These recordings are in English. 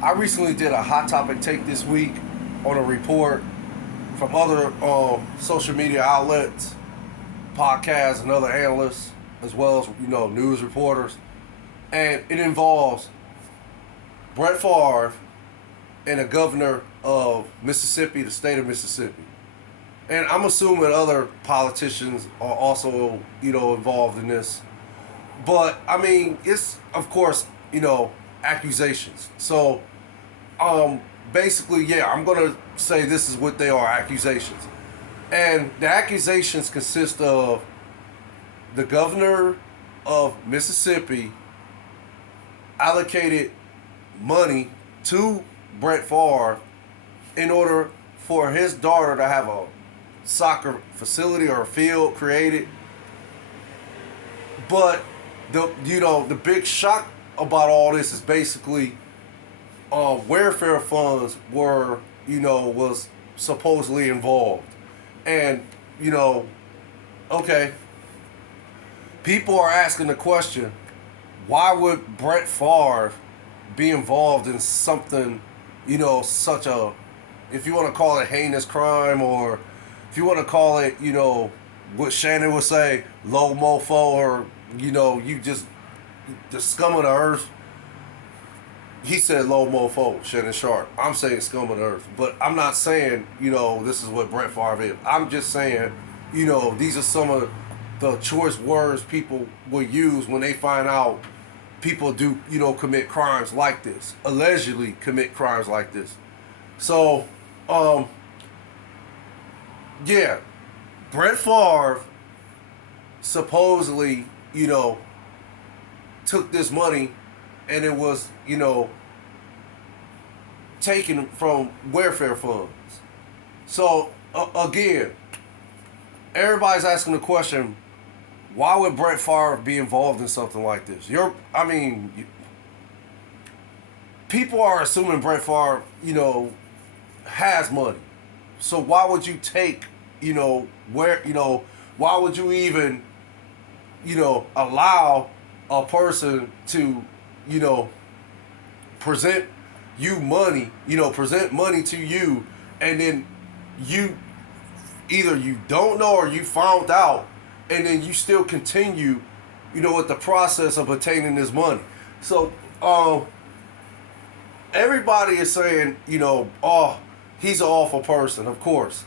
I recently did a hot topic take this week on a report from other social media outlets, podcasts, and other analysts, as well as news reporters, and it involves Brett Favre and the governor of Mississippi, the state of Mississippi. And I'm assuming other politicians are also involved in this. But I mean, it's of course accusations. So basically, yeah, I'm gonna say this is what they are, accusations. And the accusations consist of the governor of Mississippi allocated money to Brett Favre in order for his daughter to have a soccer facility or a field created. But the big shock about all this is basically welfare funds were was supposedly involved. And okay, people are asking the question, why would Brett Favre be involved in something, such a, if you want to call it heinous crime, or if you want to call it, what Shannon would say, low mofo, or, you just, the scum of the earth. He said low mofo, Shannon Sharp. I'm saying scum of the earth. But I'm not saying, this is what Brett Favre is. I'm just saying, these are some of the choice words people will use when they find out people do, commit crimes like this. Allegedly commit crimes like this. So, yeah, Brett Favre supposedly, took this money and it was, taken from welfare funds. So, again, everybody's asking the question, why would Brett Favre be involved in something like this? People are assuming Brett Favre, has money. So why would you take, why would you even, allow a person to, present you money, present money to you, and then you either you don't know or you found out, and then you still continue, with the process of obtaining this money. So, everybody is saying, oh, he's an awful person, of course,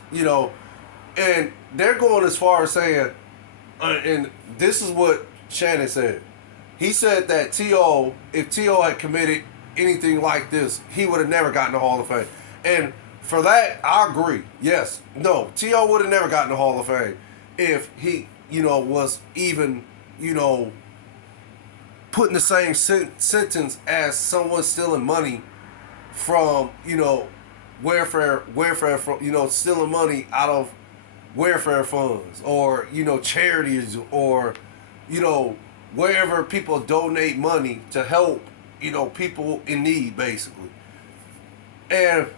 and they're going as far as saying, and this is what Shannon said. He said that T.O., if T.O. had committed anything like this, he would have never gotten the Hall of Fame. And for that, I agree. Yes. No, T.O. would have never gotten the Hall of Fame if he, was even, put in the same sentence as someone stealing money from, welfare from, stealing money out of welfare funds, or, charities, or, wherever people donate money to help, people in need, basically. And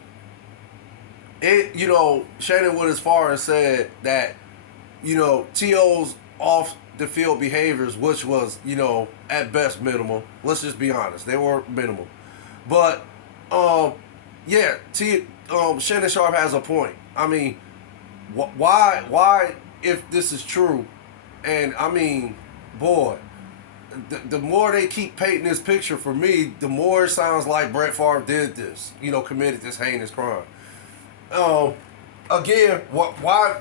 it, Shannon went as far as said that, T.O.'s off the field behaviors, which was, at best minimal. Let's just be honest, they were minimal. But, yeah, Shannon Sharp has a point. I mean, why, if this is true, and I mean, boy, the more they keep painting this picture for me, the more it sounds like Brett Favre did this, committed this heinous crime. Again, why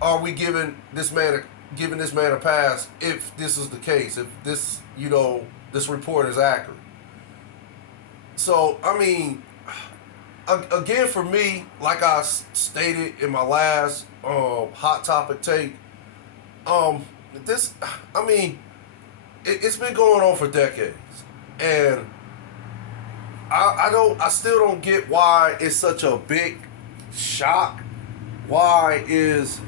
are we giving this man a pass if this is the case? If this, this report is accurate. So I mean, again, for me, like I stated in my last hot topic take, this, I mean, it's been going on for decades, and I still don't get why it's such a big shock. Why is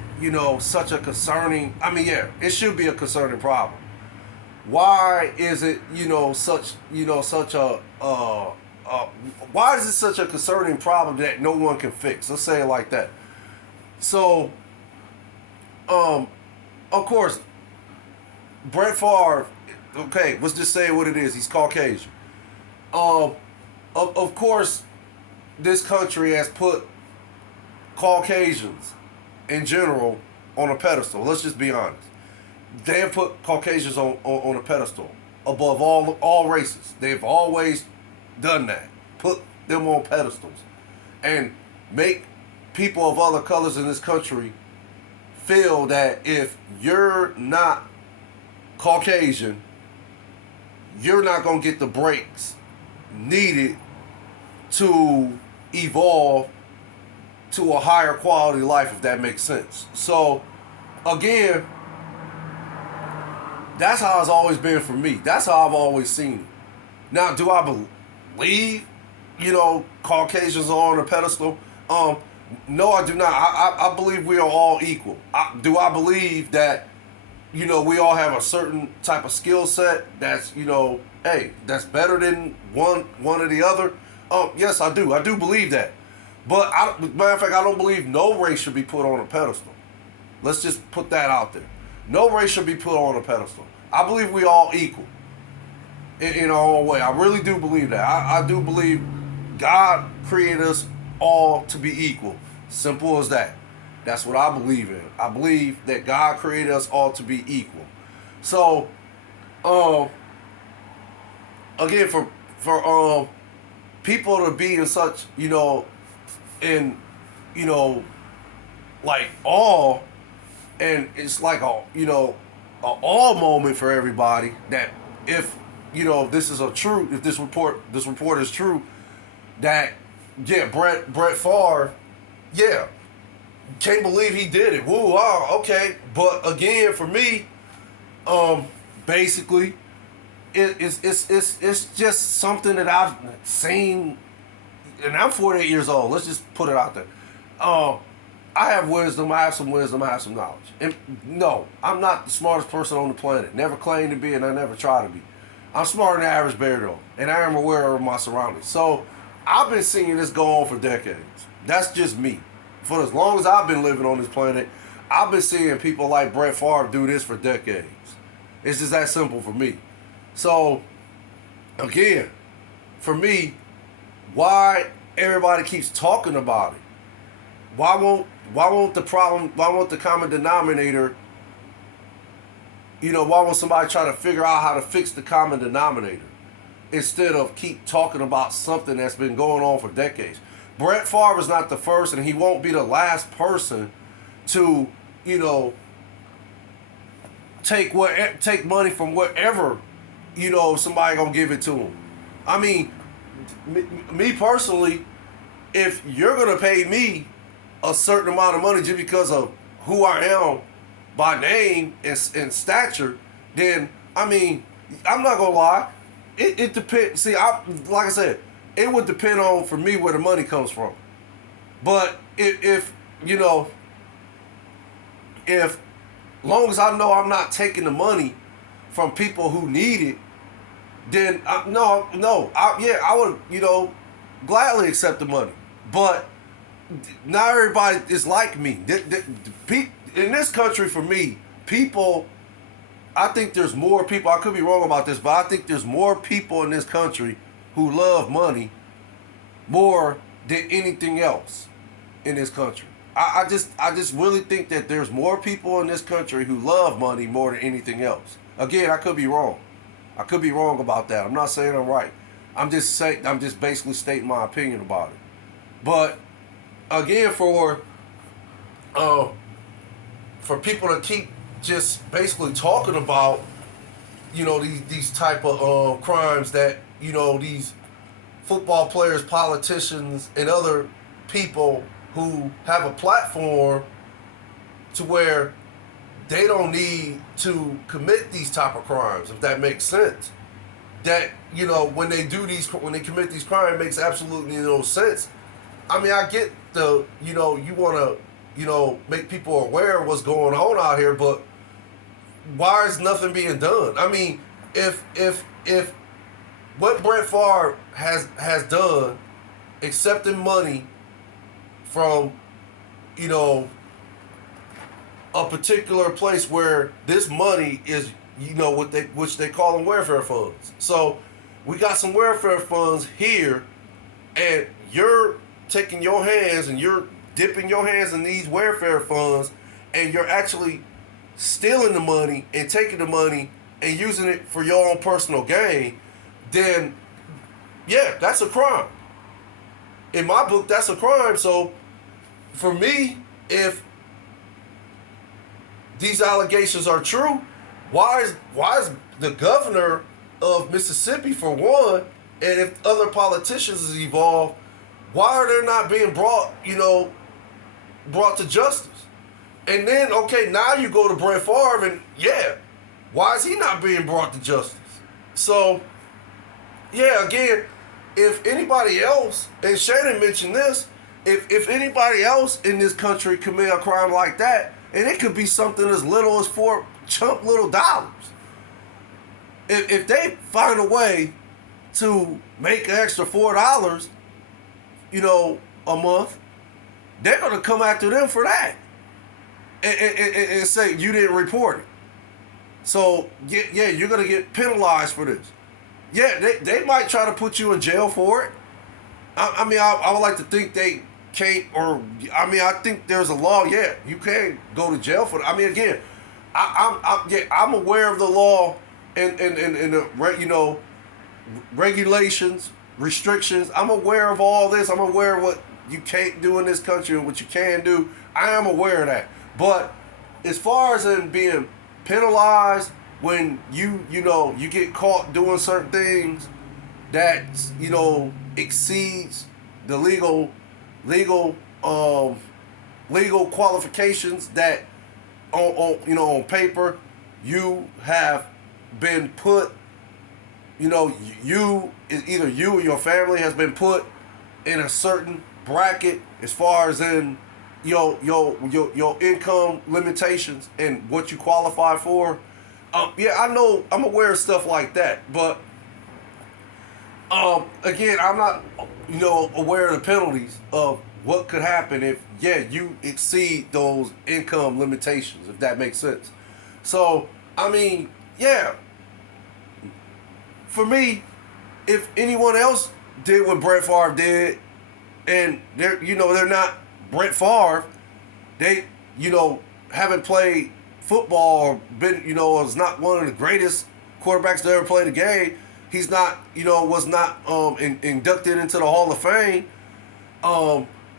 such a concerning? I mean, yeah, it should be a concerning problem. Why is it such a why is it such a concerning problem that no one can fix? Let's say it like that. So, of course, Brett Favre, okay, let's just say what it is. He's Caucasian. Um, of course, this country has put Caucasians in general on a pedestal. Let's just be honest. They have put Caucasians on a pedestal above all races. They've always done that. Put them on pedestals. And make people of other colors in this country feel that if you're not Caucasian, you're not going to get the breaks needed to evolve to a higher quality life, if that makes sense. So, again, that's how it's always been for me. That's how I've always seen it. Now, do I believe, Caucasians are on a pedestal? No, I do not. I believe we are all equal. Do I believe that, we all have a certain type of skill set that's, that's better than one or the other? Yes, I do. I do believe that. But, matter of fact, I don't believe no race should be put on a pedestal. Let's just put that out there. No race should be put on a pedestal. I believe we all equal in our own way. I really do believe that. I do believe God created us all to be equal. Simple as that. That's what I believe in. I believe that God created us all to be equal. So, again, for people to be in such, in, like awe, and it's like a awe moment for everybody that if this is if this report is true, that Brett Favre, can't believe he did it. Woo, wow, okay. But again, for me, basically, it's just something that I've seen, and I'm 48 years old. Let's just put it out there. I have wisdom. I have some wisdom. I have some knowledge. And no, I'm not the smartest person on the planet. Never claimed to be, and I never try to be. I'm smarter than the average bear, though, and I am aware of my surroundings. So I've been seeing this go on for decades. That's just me. For as long as I've been living on this planet, I've been seeing people like Brett Favre do this for decades. It's just that simple for me. So, again, for me, why everybody keeps talking about it? Why won't the common denominator, why won't somebody try to figure out how to fix the common denominator instead of keep talking about something that's been going on for decades? Brett Favre is not the first, and he won't be the last person to, take money from wherever, somebody gonna give it to him. I mean, me personally, if you're gonna pay me a certain amount of money just because of who I am by name and stature, then I mean, I'm not gonna lie. It depends. See, like I said, it would depend on, for me, where the money comes from. But if long as I know I'm not taking the money from people who need it, then I would gladly accept the money. But not everybody is like me. In this country, for me, people, I think there's more people, I could be wrong about this, but I think there's more people in this country who love money more than anything else in this country. I just really think that there's more people in this country who love money more than anything else. Again, I could be wrong. I could be wrong about that. I'm not saying I'm right. I'm just basically stating my opinion about it. But again, for people to keep just basically talking about, these type of crimes that, these football players, politicians, and other people who have a platform to where they don't need to commit these type of crimes, if that makes sense. That, when they commit these crimes, it makes absolutely no sense. I mean, I get you want to, make people aware of what's going on out here, but why is nothing being done? I mean, if what Brett Favre has done, accepting money from, a particular place where this money is, which they call them welfare funds. So we got some welfare funds here, and you're taking your hands and you're dipping your hands in these welfare funds, and you're actually stealing the money and taking the money and using it for your own personal gain, then yeah, that's a crime. In my book, that's a crime. So for me, if these allegations are true, why is the governor of Mississippi, for one, and if other politicians is involved, why are they not being brought to justice? And then, okay, now you go to Brett Favre, and yeah, why is he not being brought to justice? So, yeah, again, if anybody else, and Shannon mentioned this, if anybody else in this country commit a crime like that, and it could be something as little as $4 chump little dollars. If they find a way to make an extra $4, a month, they're gonna come after them for that, and say you didn't report it. So yeah, you're gonna get penalized for this. Yeah, they might try to put you in jail for it. I mean, I would like to think they can't, or I think there's a law. Yeah, you can go to jail for it. I mean, again, I'm aware of the law and the regulations, restrictions. I'm aware of all this. I'm aware of what you can't do in this country and what you can do. I am aware of that. But as far as in being penalized when you get caught doing certain things that exceeds the legal qualifications that on paper you have been put, either you or your family has been put in a certain bracket as far as in your income limitations and what you qualify for. Yeah, I know, I'm aware of stuff like that, but again, I'm not aware of the penalties of what could happen if you exceed those income limitations, if that makes sense. So I mean, yeah, for me, if anyone else did what Brett Favre did, and they're not Brett Favre, they haven't played football or been is not one of the greatest quarterbacks to ever play the game. He's not was not inducted into the Hall of Fame.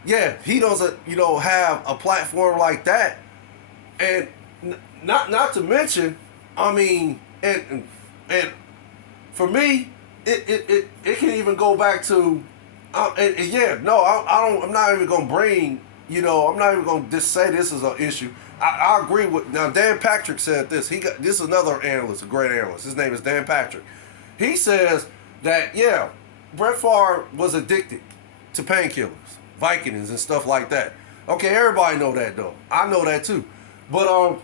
Yeah, he doesn't have a platform like that, and not to mention, I mean, and for me, it can even go back to, I'm not even gonna bring, I'm not even gonna just say this is an issue. I agree with, now Dan Patrick said this. This is another analyst, a great analyst. His name is Dan Patrick. He says that Brett Favre was addicted to painkillers, Vicodins and stuff like that. Okay, everybody know that though. I know that too. But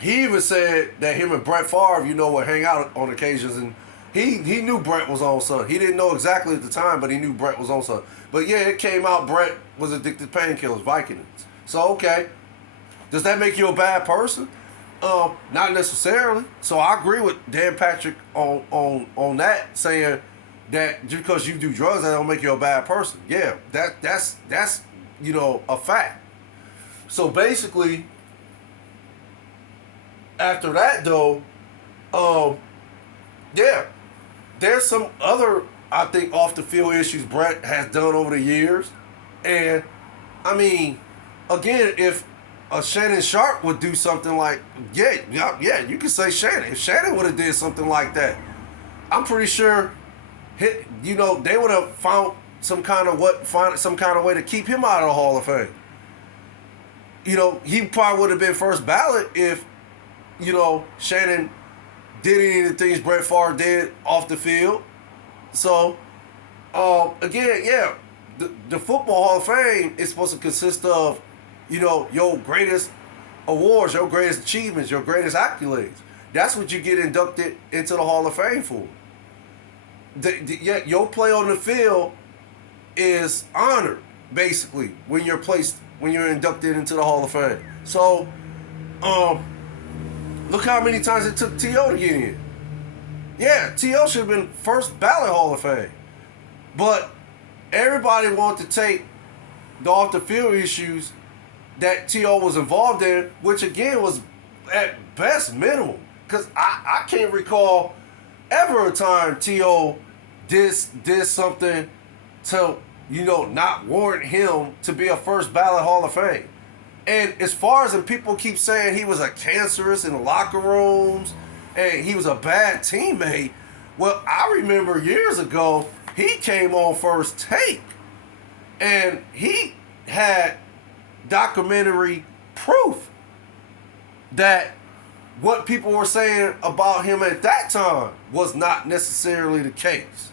he even said that him and Brett Favre, would hang out on occasions, and he knew Brett was on something. He didn't know exactly at the time, but he knew Brett was on something. But yeah, it came out Brett was addicted to painkillers, Vicodins. So okay, does that make you a bad person? Not necessarily. So I agree with Dan Patrick on that, saying that just because you do drugs, that don't make you a bad person. Yeah, that's a fact. So basically, after that though, there's some other, I think, off the field issues Brett has done over the years, and I mean, again, if Shannon Sharp would do something like, you could say Shannon. If Shannon would have did something like that, I'm pretty sure, they would have found some kind of way to keep him out of the Hall of Fame. He probably would have been first ballot if, Shannon did any of the things Brett Favre did off the field. So, again, the Football Hall of Fame is supposed to consist of, your greatest awards, your greatest achievements, your greatest accolades. That's what you get inducted into the Hall of Fame for. Your play on the field is honored, basically, when you're inducted into the Hall of Fame. So, look how many times it took T.O. to get in. Yeah, T.O. should have been first ballot Hall of Fame. But everybody wanted to take the off the field issues that T.O. was involved in, which again was at best minimal. Because I can't recall ever a time T.O. did something to, not warrant him to be a first ballot Hall of Fame. And as far as people keep saying he was a cancerous in the locker rooms and he was a bad teammate, well, I remember years ago, he came on First Take and he had documentary proof that what people were saying about him at that time was not necessarily the case.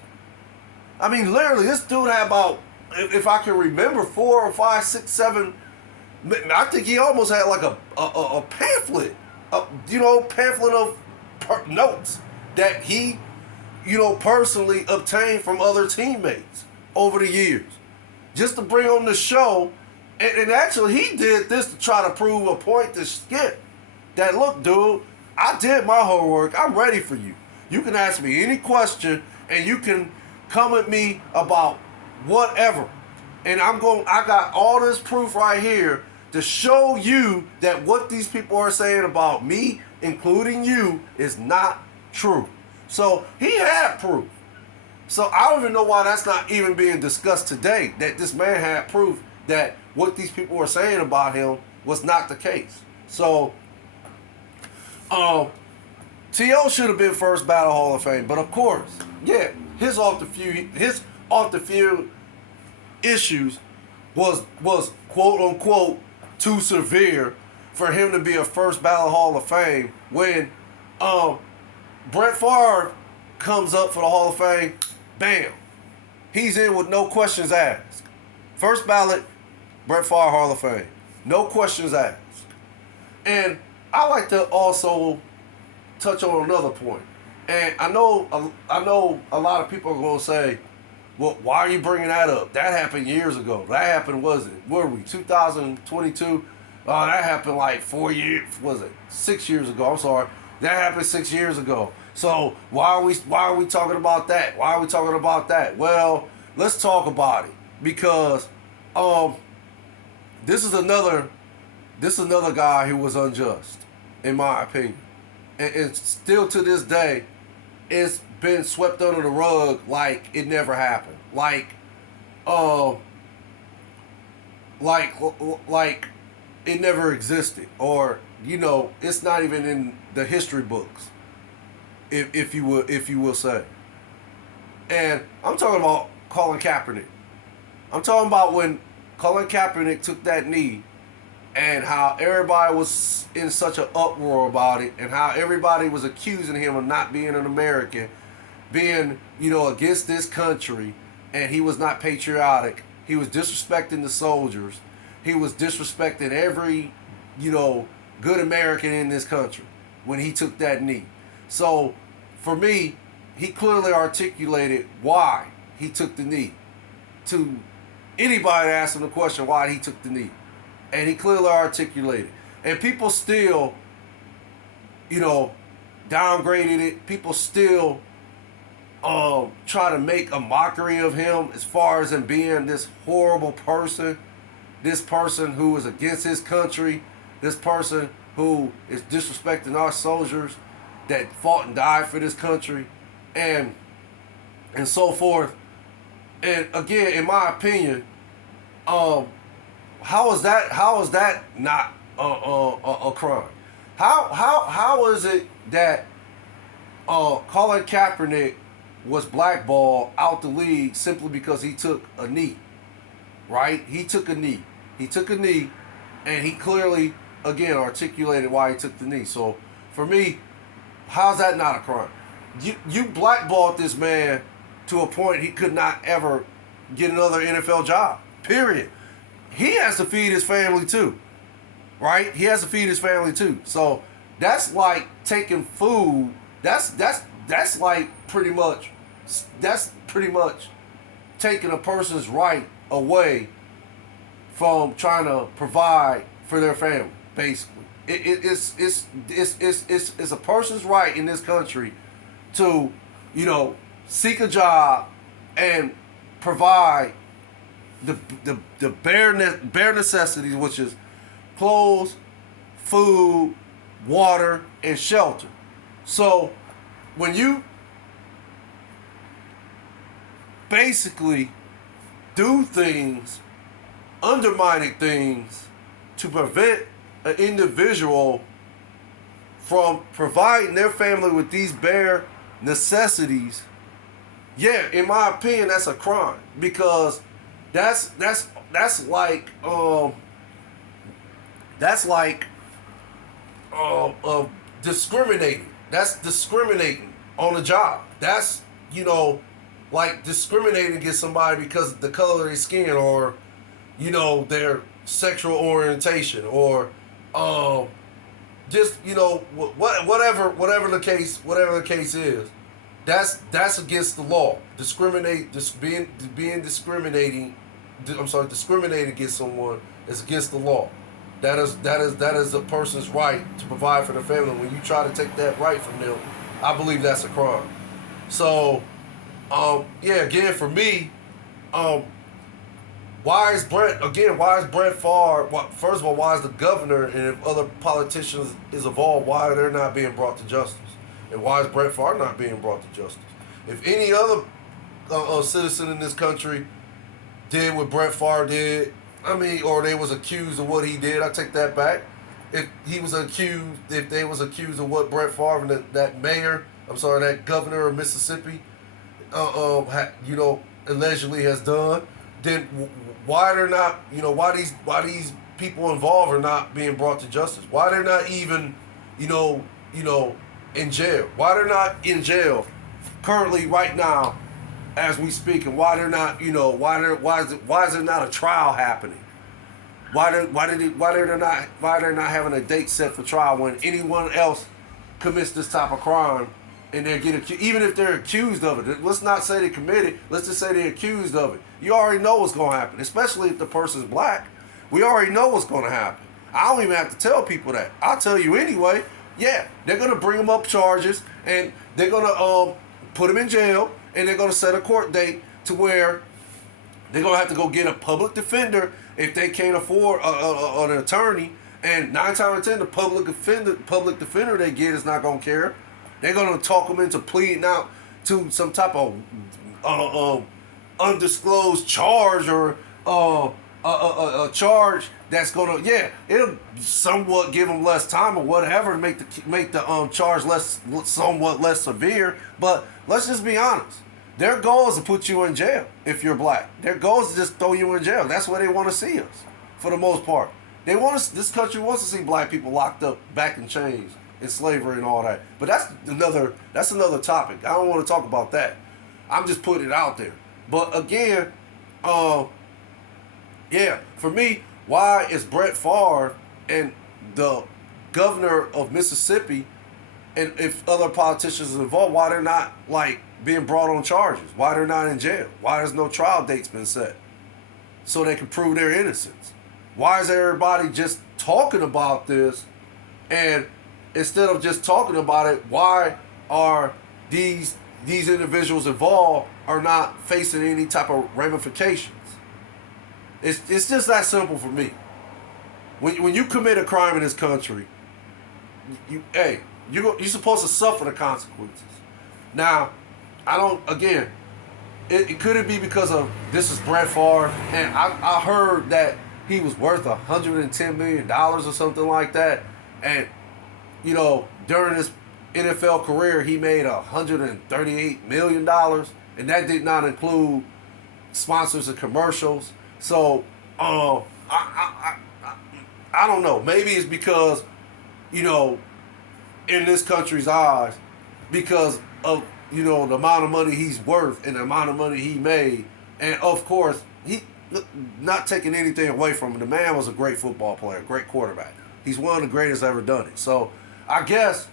I mean, literally, this dude had about, if I can remember, 4 or 5, 6, 7. I think he almost had like a pamphlet, pamphlet of notes that he, personally obtained from other teammates over the years, just to bring on the show. And actually, he did this to try to prove a point to Skip. That, look, dude, I did my homework. I'm ready for you. You can ask me any question, and you can come at me about whatever. And I got all this proof right here to show you that what these people are saying about me, including you, is not true. So he had proof. So I don't even know why that's not even being discussed today, that this man had proof that what these people were saying about him was not the case. So T.O. should have been first ballot Hall of Fame, but of course, yeah, his off the field issues was quote unquote too severe for him to be a first ballot Hall of Fame. When Brett Favre comes up for the Hall of Fame, bam, he's in with no questions asked. First ballot, Brett Favre Hall of Fame, no questions asked. And I like to also touch on another point. And I know a lot of people are going to say, well, why are you bringing that up? That happened years ago. That happened, what are we, 2022? That happened like 6 years ago. I'm sorry. That happened 6 years ago. So why are we talking about that? Why are we talking about that? Well, let's talk about it. Because this is another guy who was unjust, in my opinion. And still to this day, it's been swept under the rug like it never happened. Like it never existed. Or, it's not even in the history books, if you will say. And I'm talking about Colin Kaepernick. I'm talking about when Colin Kaepernick took that knee, and how everybody was in such an uproar about it, and how everybody was accusing him of not being an American, being, against this country, and he was not patriotic. He was disrespecting the soldiers. He was disrespecting every, good American in this country when he took that knee. So, for me, he clearly articulated why he took the knee. To anybody that asked him the question why he took the knee. And he clearly articulated. And people still, downgraded it. People still try to make a mockery of him as far as him being this horrible person. This person who is against his country. This person who is disrespecting our soldiers that fought and died for this country. And so forth. And again, in my opinion, how is that not a crime? How is it that Colin Kaepernick was blackballed out the league simply because he took a knee? Right? He took a knee. And he clearly, again, articulated why he took the knee. So, for me, how's that not a crime? You blackballed this man to a point he could not ever get another NFL job. Period. He has to feed his family too, right? He has to feed his family too. So that's like taking food. That's like pretty much taking a person's right away from trying to provide for their family. Basically, it's a person's right in this country to, seek a job and provide the bare necessities, which is clothes, food, water, and shelter. So when you basically do things, undermining things to prevent an individual from providing their family with these bare necessities, yeah, in my opinion, that's a crime, because that's like discriminating. That's discriminating on the job. That's like discriminating against somebody because of the color of their skin, or their sexual orientation, or just whatever the case is. That's against the law. Discriminating against someone is against the law. That is a person's right to provide for their family. When you try to take that right from them, I believe that's a crime. So, again, for me, why is Brett Favre? First of all, why is the governor and if other politicians is involved, why are they not being brought to justice? And why is Brett Favre not being brought to justice? If any other citizen in this country did what Brett Favre did, or they was accused of what he did, I take that back. If they was accused of what Brett Favre and that governor of Mississippi, allegedly has done, then why they're not, why these people involved are not being brought to justice? Why they're not even, in jail? Why they're not in jail currently right now as we speak, and why they're not, why is there not a trial happening? Why they're not having a date set for trial when anyone else commits this type of crime and they get accused, even if they're accused of it. Let's not say they committed. Let's just say they're accused of it. You already know what's going to happen, especially if the person's black. We already know what's going to happen. I don't even have to tell people that. I'll tell you anyway. Yeah, they're going to bring them up charges, and they're going to put them in jail, and they're going to set a court date to where they're going to have to go get a public defender if they can't afford an attorney. And 9 times out of 10, the public defender they get is not going to care. They're going to talk them into pleading out to some type of undisclosed charge, or a charge that's going to, it'll somewhat give them less time or whatever to make the charge somewhat less severe. But let's just be honest. Their goal is to put you in jail if you're black. Their goal is to just throw you in jail. That's where they want to see us, for the most part. This country wants to see black people locked up, back in chains, in slavery and all that. But that's another topic. I don't want to talk about that. I'm just putting it out there. But again, for me, why is Brett Favre and the governor of Mississippi, and if other politicians are involved, why they're not being brought on charges? Why they're not in jail? Why there's no trial dates been set so they can prove their innocence? Why is everybody just talking about this, and instead of just talking about it, why are these individuals involved are not facing any type of ramifications? It's just that simple for me. When you commit a crime in this country, you're supposed to suffer the consequences. Now, it couldn't be because of this is Brett Favre, and I heard that he was worth $110 million or something like that, and during his NFL career he made $138 million, and that did not include sponsors and commercials. So I don't know. Maybe it's because in this country's eyes, because of the amount of money he's worth and the amount of money he made, and of course he not taking anything away from him. The man was a great football player, great quarterback. He's one of the greatest ever done it. So I guess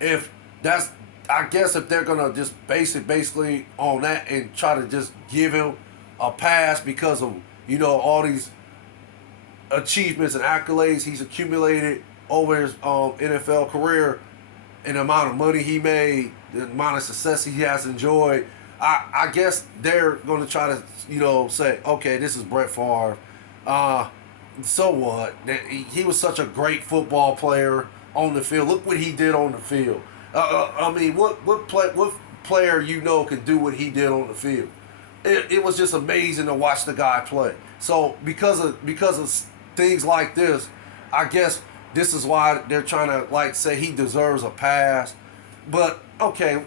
if they're gonna just base it basically on that and try to just give him a pass because of all these achievements and accolades he's accumulated over his NFL career, and the amount of money he made, the amount of success he has enjoyed, I guess they're going to try to, say, okay, this is Brett Favre. So what? He was such a great football player on the field. Look what he did on the field. I mean, what player can do what he did on the field? It was just amazing to watch the guy play. So because of things like this, I guess this is why they're trying to say he deserves a pass. But okay,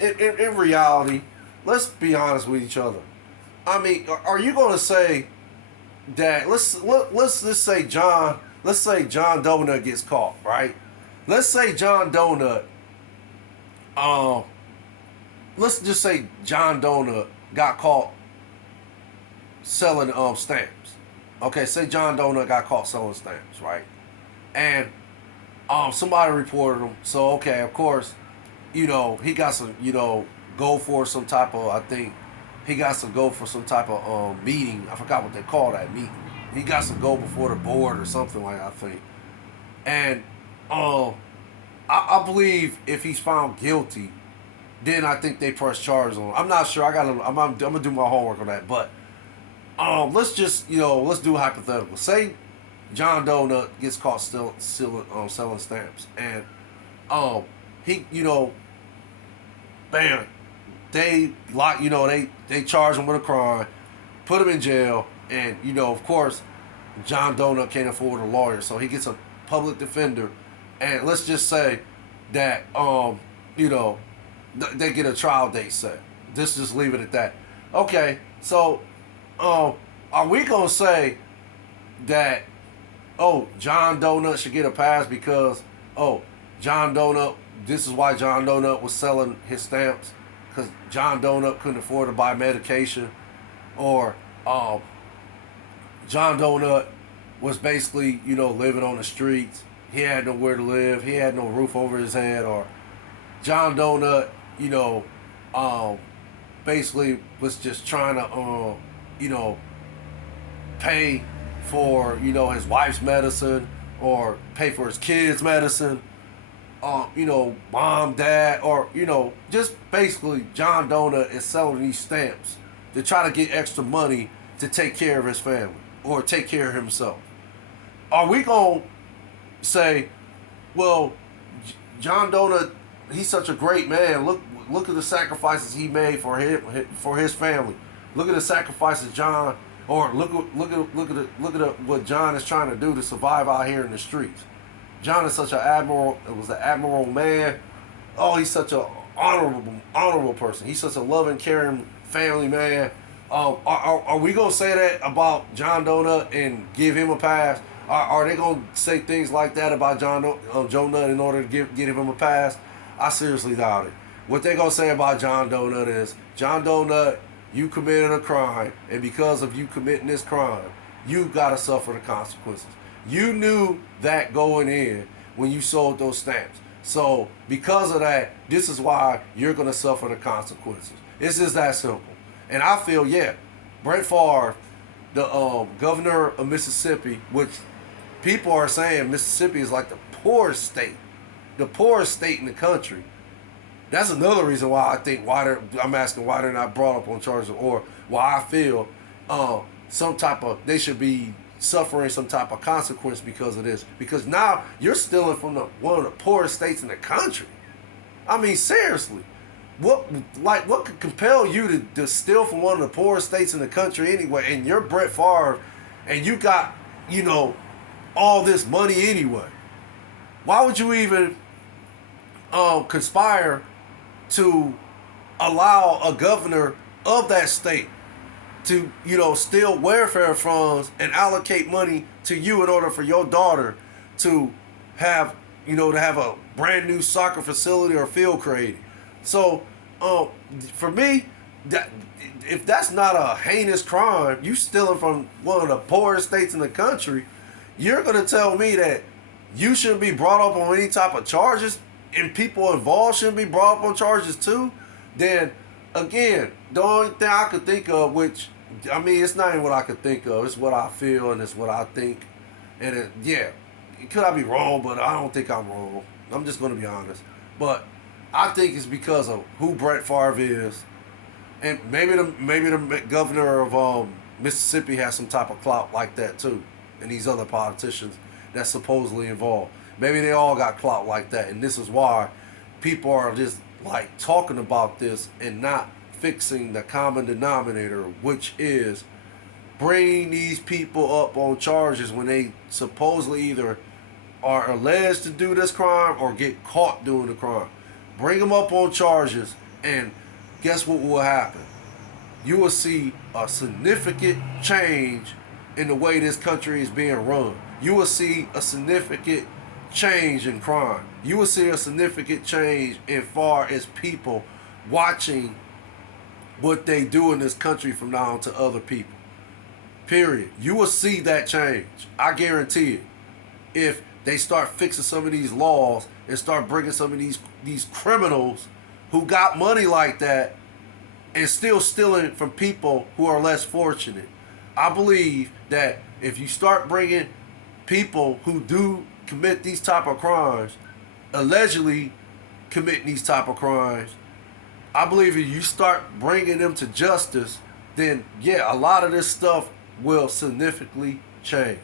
in reality, let's be honest with each other. I mean, are you going to say that let's just say John Donut gets caught, right? Let's say John Donut. Let's just say John Donut got caught selling stamps. Okay, say John Donut got caught selling stamps, right? And somebody reported him. So okay, of course, he got some, go for some type of, I think he got to go for some type of meeting. I forgot what they call that meeting. He got to go before the board or something like that, I think. And I believe if he's found guilty, then I think they press charges on him. I'm not sure. I'm gonna do my homework on that. But let's just let's do a hypothetical. Say John Donut gets caught still selling stamps, and he bam, they they charge him with a crime, put him in jail, and of course John Donut can't afford a lawyer, so he gets a public defender, and let's just say that they get a trial date set. Just leave it at that. Okay, so are we gonna say that John Donut should get a pass because John Donut, this is why John Donut was selling his stamps, because John Donut couldn't afford to buy medication, or John Donut was basically living on the streets, he had nowhere to live, he had no roof over his head, or John Donut basically was just trying to pay for his wife's medicine, or pay for his kids' medicine, mom, dad, or just basically John Donut is selling these stamps to try to get extra money to take care of his family or take care of himself. Are we gonna say, well, John Donut, he's such a great man. Look at the sacrifices he made for his family. Look at the sacrifices John, or look at what John is trying to do to survive out here in the streets. John is such an admirable man. Oh, he's such an honorable person. He's such a loving, caring family man. Are we gonna say that about John Donut and give him a pass? Are they gonna say things like that about Joe Nut in order to get him a pass? I seriously doubt it. What they gonna say about John Donut is, John Donut, you committed a crime, and because of you committing this crime, you gotta suffer the consequences. You knew that going in when you sold those stamps. So because of that, this is why you're gonna suffer the consequences. It's just that simple. And I feel, Brett Favre, the governor of Mississippi, which people are saying Mississippi is like the poorest state in the country. That's another reason why I think I'm asking why they're not brought up on charges, or why I feel they should be suffering some type of consequence because of this. Because now you're stealing from one of the poorest states in the country. I mean, seriously, what could compel you to steal from one of the poorest states in the country anyway? And you're Brett Favre, and you got all this money anyway. Why would you even conspire to allow a governor of that state to steal welfare funds and allocate money to you in order for your daughter to have a brand new soccer facility or field created? So for me, if that's not a heinous crime, you stealing from one of the poorest states in the country, you're gonna tell me that you shouldn't be brought up on any type of charges, and people involved shouldn't be brought up on charges too? Then again, the only thing I could think of, which it's not even what I could think of, it's what I feel and it's what I think. And could I be wrong? But I don't think I'm wrong. I'm just gonna be honest. But I think it's because of who Brett Favre is, and maybe the governor of Mississippi has some type of clout like that too, and these other politicians that's supposedly involved. Maybe they all got clout like that, and this is why people are just like talking about this and not fixing the common denominator, which is bringing these people up on charges when they supposedly either are alleged to do this crime or get caught doing the crime. Bring them up on charges, and guess what will happen? You will see a significant change in the way this country is being run. You will see a significant change in crime. You will see a significant change in far as people watching what they do in this country from now on to other people. Period. You will see that change. I guarantee it. If they start fixing some of these laws and start bringing some of these criminals who got money like that and still stealing from people who are less fortunate. I believe that if you start bringing people who do commit these type of crimes, allegedly committing these type of crimes, I believe if you start bringing them to justice, then yeah, a lot of this stuff will significantly change.